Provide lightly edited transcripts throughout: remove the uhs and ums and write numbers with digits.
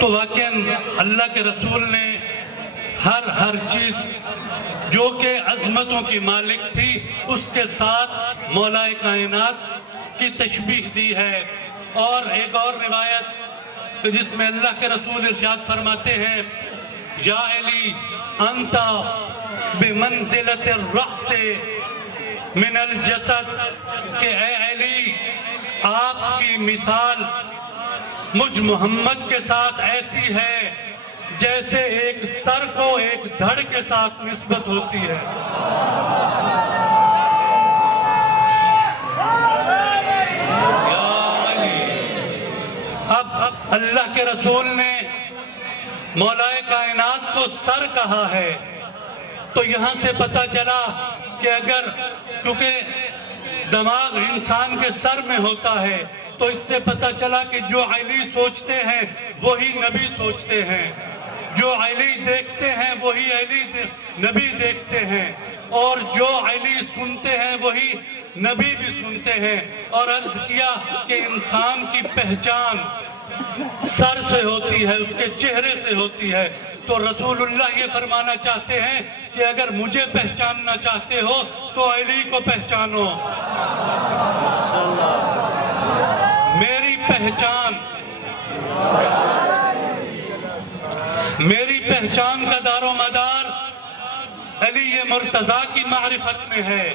تو واقعاً اللہ کے رسول نے ہر چیز جو کہ عظمتوں کی مالک تھی اس کے ساتھ مولا کائنات کی تشبیہ دی ہے۔ اور ایک اور روایت جس میں اللہ کے رسول ارشاد فرماتے ہیں یا علی انتا بمنزلت الرأس من الجسد، کہ اے علی آپ کی مثال مجھ محمد کے ساتھ ایسی ہے جیسے ایک سر کو ایک دھڑ کے ساتھ نسبت ہوتی ہے۔ اب اللہ کے رسول نے مولا کائنات کو سر کہا ہے، تو یہاں سے پتہ چلا کہ اگر کیونکہ دماغ انسان کے سر میں ہوتا ہے تو اس سے پتہ چلا کہ جو علی سوچتے ہیں وہی نبی سوچتے ہیں، جو علی دیکھتے ہیں وہی نبی دیکھتے ہیں، اور جو علی سنتے ہیں وہی نبی بھی سنتے ہیں۔ اور عرض کیا کہ انسان کی پہچان سر سے ہوتی ہے، اس کے چہرے سے ہوتی ہے، تو رسول اللہ یہ فرمانا چاہتے ہیں کہ اگر مجھے پہچاننا چاہتے ہو تو علی کو پہچانو۔ میری پہچان کا دار و مدار علی مرتضیٰ کی معرفت میں ہے۔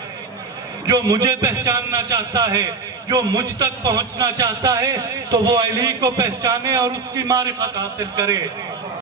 جو مجھے پہچاننا چاہتا ہے، جو مجھ تک پہنچنا چاہتا ہے، تو وہ علی کو پہچانے اور اس کی معرفت حاصل کرے۔